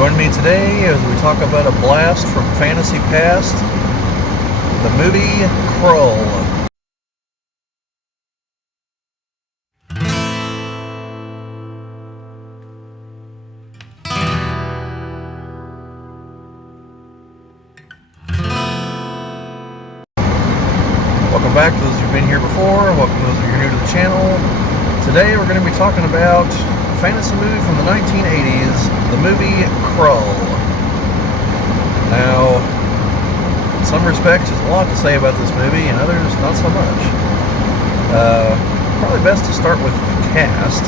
Join me today as we talk about a blast from fantasy past, the movie Krull. Welcome back to those who've been here before. Welcome to those who are new to the channel. Today we're going to be talking about a fantasy movie from the 1980s, the movie Krull. Now, in some respects, there's a lot to say about this movie, and others, not so much. Probably best to start with the cast,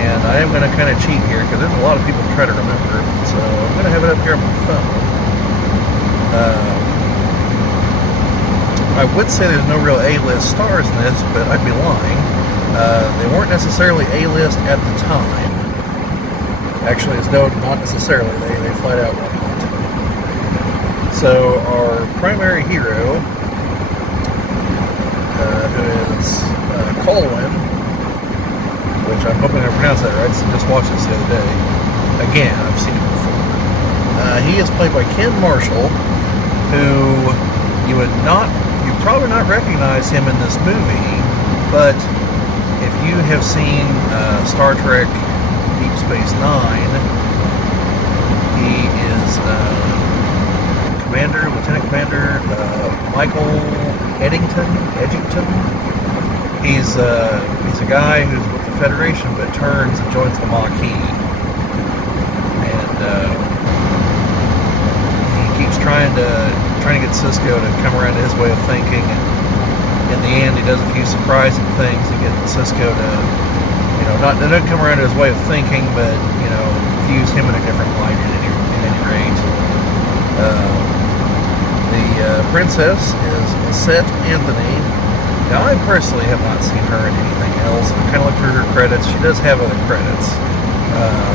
and I am going to kind of cheat here, because there's a lot of people to try to remember, so I'm going to have it up here on my phone. I would say there's no real A-list stars in this, but I'd be lying. They weren't necessarily A-list at the time. Actually, it's no, not necessarily. They flat out weren't. So our primary hero, who is Colwyn, which I'm hoping I pronounced that right, so just watched this the other day. Again, I've seen it before. He is played by Ken Marshall, who you probably not recognize him in this movie, but if you have seen Star Trek Deep Space Nine, he is Lieutenant Commander Michael Edgington. He's a guy who's with the Federation but turns and joins the Maquis, and he keeps trying to get Cisco to come around to his way of thinking, and in the end he does a few surprising things to get Cisco to, not come around to his way of thinking, but views him in a different light at any rate. The princess is Lisette Anthony. Now, I personally have not seen her in anything else. I kind of looked through her credits. She does have other credits,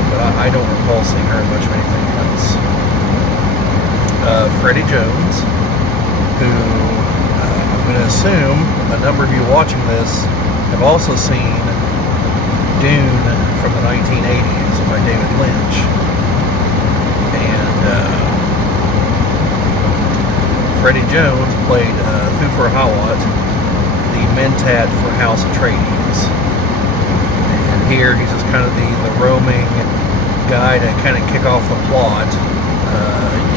but I don't recall seeing her in much of anything else. Freddie Jones, who I'm going to assume a number of you watching this have also seen Dune from the 1980s by David Lynch. And Freddie Jones played Thufir Hawat, the Mentat for House Atreides. And here he's just kind of the roaming guy to kind of kick off the plot,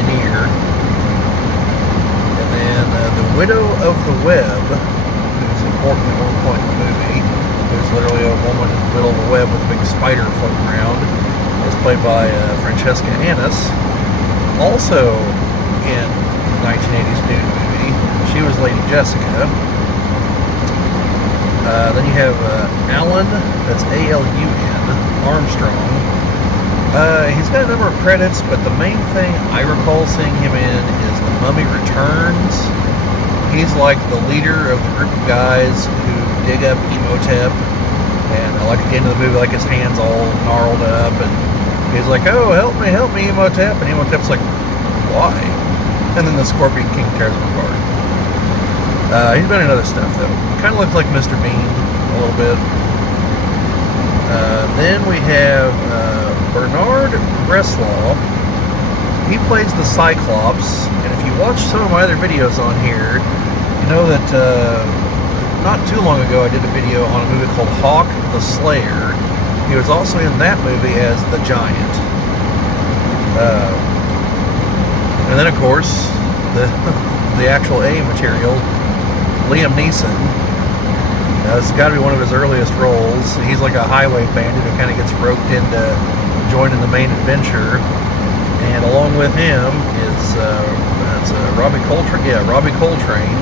Ynir. And then the Widow of the Web, who's important at one point in the movie, who's literally a woman in the middle of a web with a big spider floating around, is played by Francesca Annis. Also in 1980s Dune movie, she was Lady Jessica. Then you have Alan, that's A-L-U-N, Armstrong. He's got a number of credits, but the main thing I recall seeing him in is The Mummy Returns. He's like the leader of the group of guys who dig up Imhotep, and like at the end of the movie, like his hands all gnarled up, and he's like, "Oh, help me, Imhotep," and Imhotep's like, "Why?" And then the Scorpion King tears him apart. He's been in other stuff, though. Kind of looks like Mr. Bean a little bit. Then we have Bernard Bresslaw. He plays the Cyclops, and if you watch some of my other videos on here, you know that not too long ago I did a video on a movie called Hawk the Slayer. He was also in that movie as the Giant. And then, of course, the actual A material, Liam Neeson. It's got to be one of his earliest roles. He's like a highway bandit who kind of gets roped into joining the main adventure. And along with him is Robbie Coltrane. Yeah, Robbie Coltrane,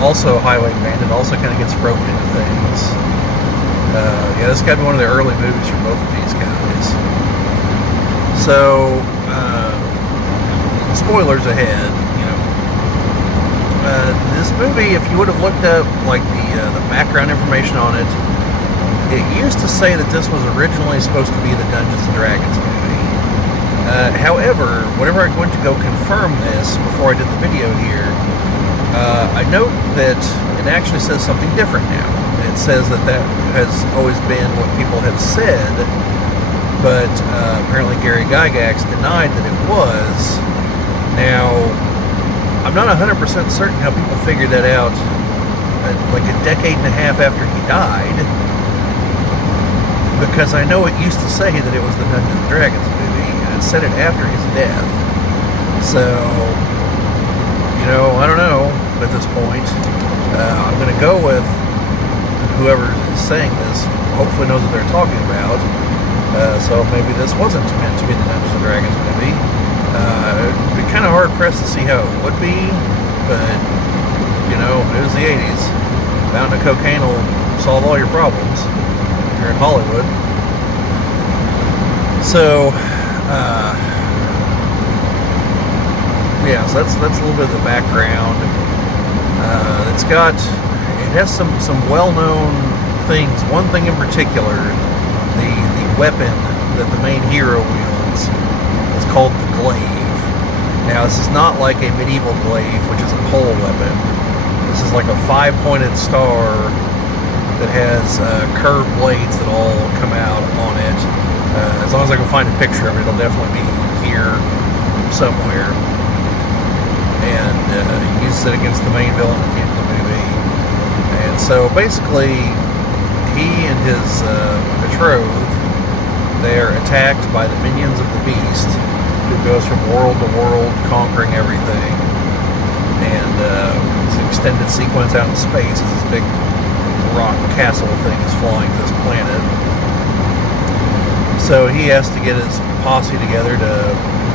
also a highway bandit, also kind of gets roped into things. Yeah, this got to be one of the early movies for both of these guys. So, spoilers ahead, this movie, if you would have looked up like the background information on it, it used to say that this was originally supposed to be the Dungeons and Dragons movie. However, whenever I went to go confirm this before I did the video here, I note that it actually says something different now. It says that has always been what people have said, but apparently Gary Gygax denied that it was. Now, I'm not 100% certain how people figured that out like a decade and a half after he died, because I know it used to say that it was the Dungeons and Dragons movie, and it said it after his death. So, I don't know at this point. I'm going to go with whoever is saying this hopefully knows what they're talking about. So maybe this wasn't meant to be the Dungeons and Dragons movie. It'd be kind of hard pressed to see how it would be, but it was the 80s. Mountain of cocaine will solve all your problems here in Hollywood. So, so that's a little bit of the background. It has some well-known things. One thing in particular, the weapon that the main hero wields is called the glaive. Now, this is not like a medieval glaive, which is a pole weapon. This is like a 5-pointed star that has curved blades that all come out on it. As long as I can find a picture of it, it'll definitely be here somewhere. And he uses it against the main villain at the end of the movie. And so basically, he and his betrothed, they're attacked by the minions of the Beast, who goes from world to world, conquering everything. And this extended sequence out in space as this big rock castle thing is flying to this planet. So he has to get his posse together to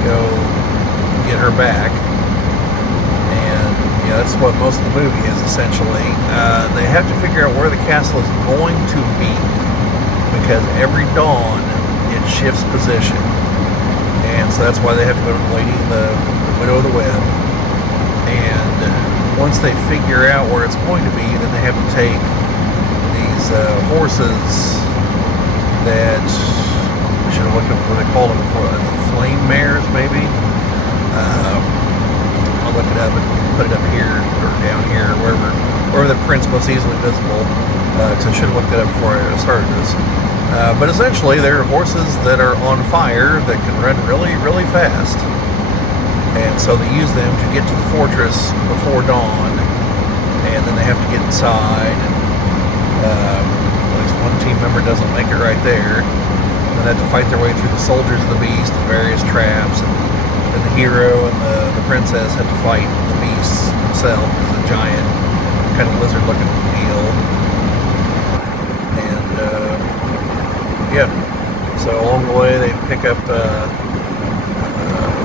go get her back. And that's what most of the movie is, essentially. They have to figure out where the castle is going to be, because every dawn it shifts position. And so that's why they have to go to the lady, the widow of the web. And once they figure out where it's going to be, then they have to take these horses that I should have looked up what they called them before. Flame mares, maybe. I'll look it up and put it up here or down here, wherever the print's most easily visible. Because I should have looked it up before I started this. But essentially, they're horses that are on fire that can run really, really fast. And so they use them to get to the fortress before dawn. And then they have to get inside. And at least one team member doesn't make it right there. And they have to fight their way through the soldiers of the Beast and various traps. And then the hero and the princess have to fight the Beast himself, who's a giant, kind of lizard-looking deal. And so along the way they pick up a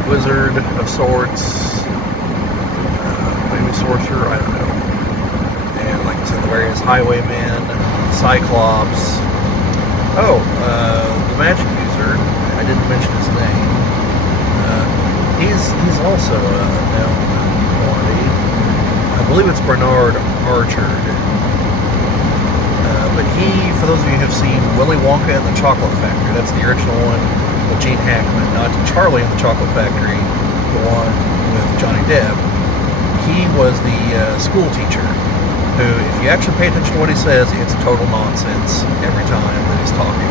wizard of sorts, maybe sorcerer, I don't know. And like I said, the various highwaymen, Cyclops. The magic user, I didn't mention his name. He's also a known quantity. I believe it's Bernard Archard. But he, for those of you who have seen Willy Wonka and the Chocolate Factory, that's the original one with Gene Hackman, not Charlie and the Chocolate Factory, the one with Johnny Depp. He was the school teacher who, if you actually pay attention to what he says, it's total nonsense every time that he's talking.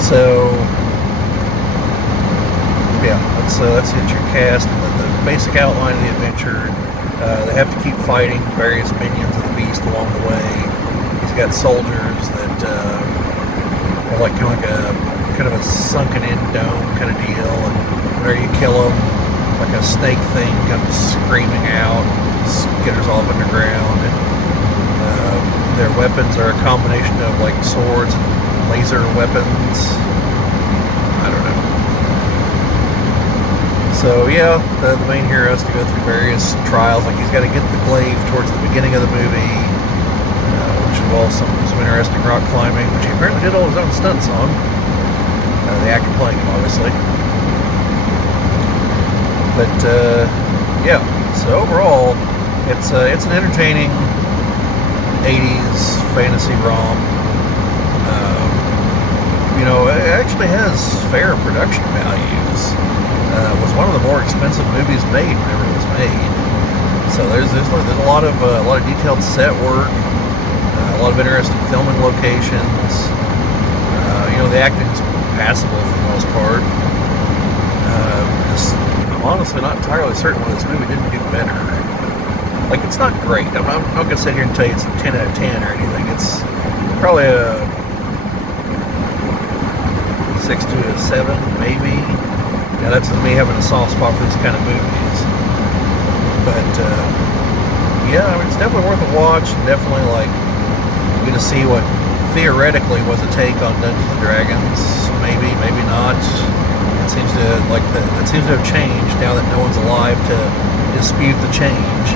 So, that's it, your cast and the basic outline of the adventure. They have to keep fighting various minions of the Beast along the way. He's got soldiers that are like kind of a sunken-in dome kind of deal, and whenever you kill them, like a snake thing comes screaming out, skitters off underground. And their weapons are a combination of like swords and laser weapons. I don't know. So the main hero has to go through various trials. Like he's got to get the glaive towards the beginning of the movie, which involves some interesting rock climbing, which he apparently did all his own stunts on. The actor playing him, obviously. But so overall, it's an entertaining 80s fantasy romp. It actually has fair production values. It was one of the more expensive movies made whenever it was made. So there's a lot of detailed set work, a lot of interesting filming locations. The acting's passable for the most part. I'm honestly not entirely certain why this movie didn't do better. Like, it's not great. I'm not going to sit here and tell you it's a 10 out of 10 or anything. It's probably a 6 to a 7, maybe. Now, that's me having a soft spot for this kind of movies. But, yeah, I mean, it's definitely worth a watch. Definitely, like, you get to see what theoretically was a take on Dungeons and Dragons. Maybe, maybe not. It seems to, like, that seems to have changed now that no one's alive to dispute the change.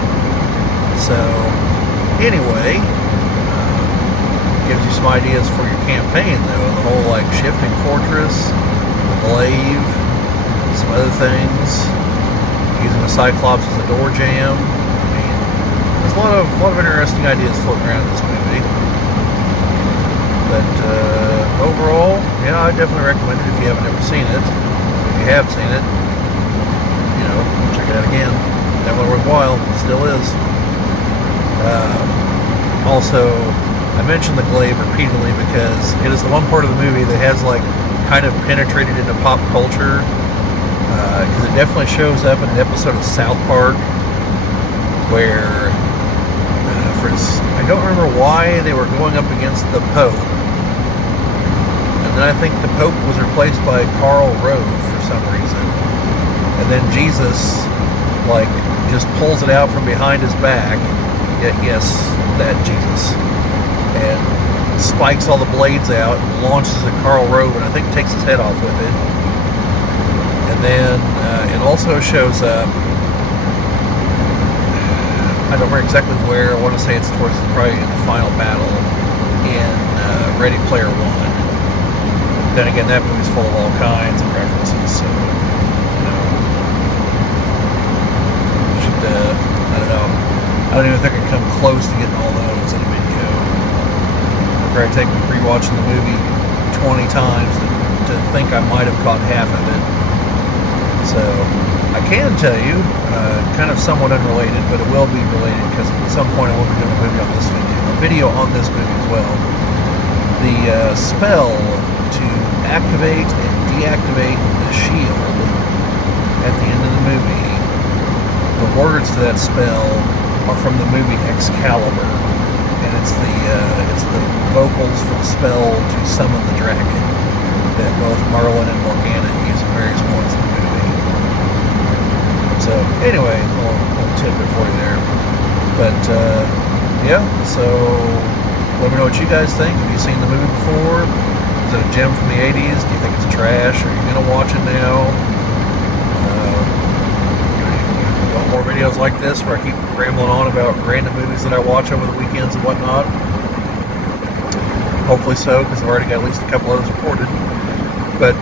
So, anyway, gives you some ideas for your campaign, though. The whole, like, shifting fortress, the glaive, some other things, using the Cyclops as a door jamb. I mean, there's a lot of interesting ideas floating around in this movie. But overall, yeah, I definitely recommend it if you haven't ever seen it. If you have seen it, you know, check it out again. Definitely worthwhile. It still is. Also, I mentioned the glaive repeatedly because it is the one part of the movie that has, like, kind of penetrated into pop culture. Because it definitely shows up in an episode of South Park where, I don't remember why they were going up against the Pope. And then I think the Pope was replaced by Krull for some reason. And then Jesus, like, just pulls it out from behind his back. Yes, that Jesus. And spikes all the blades out, launches at Krull, and I think takes his head off with it. And then it also shows up, I don't remember exactly where, I want to say it's towards probably in the final battle in Ready Player One. Then again, that movie's full of all kinds of references, so, you know, should, I don't know, I don't even think I can come close to getting all those in a video. It'll probably take me rewatching the movie 20 times to think I might have caught half of it. So, I can tell you, kind of somewhat unrelated, but it will be related because at some point I will be doing a video on this movie as well. The spell to activate and deactivate the shield at the end of the movie, the words to that spell are from the movie Excalibur, and it's the vocals for the spell to summon the dragon that both Merlin and Morgana use at various points in the movie. So, anyway, a little tidbit for you there. But, yeah, so let me know what you guys think. Have you seen the movie before? Is it a gem from the 80s? Do you think it's trash? Are you going to watch it now? You want more videos like this where I keep rambling on about random movies that I watch over the weekends and whatnot? Hopefully so, because I've already got at least a couple of those recorded. But,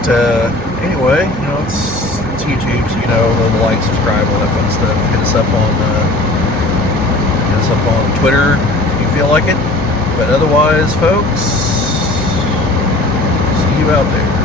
anyway, you know, it's YouTube, so, you know, like, subscribe, all that fun stuff. Hit us up on Twitter if you feel like it. But otherwise, folks, see you out there.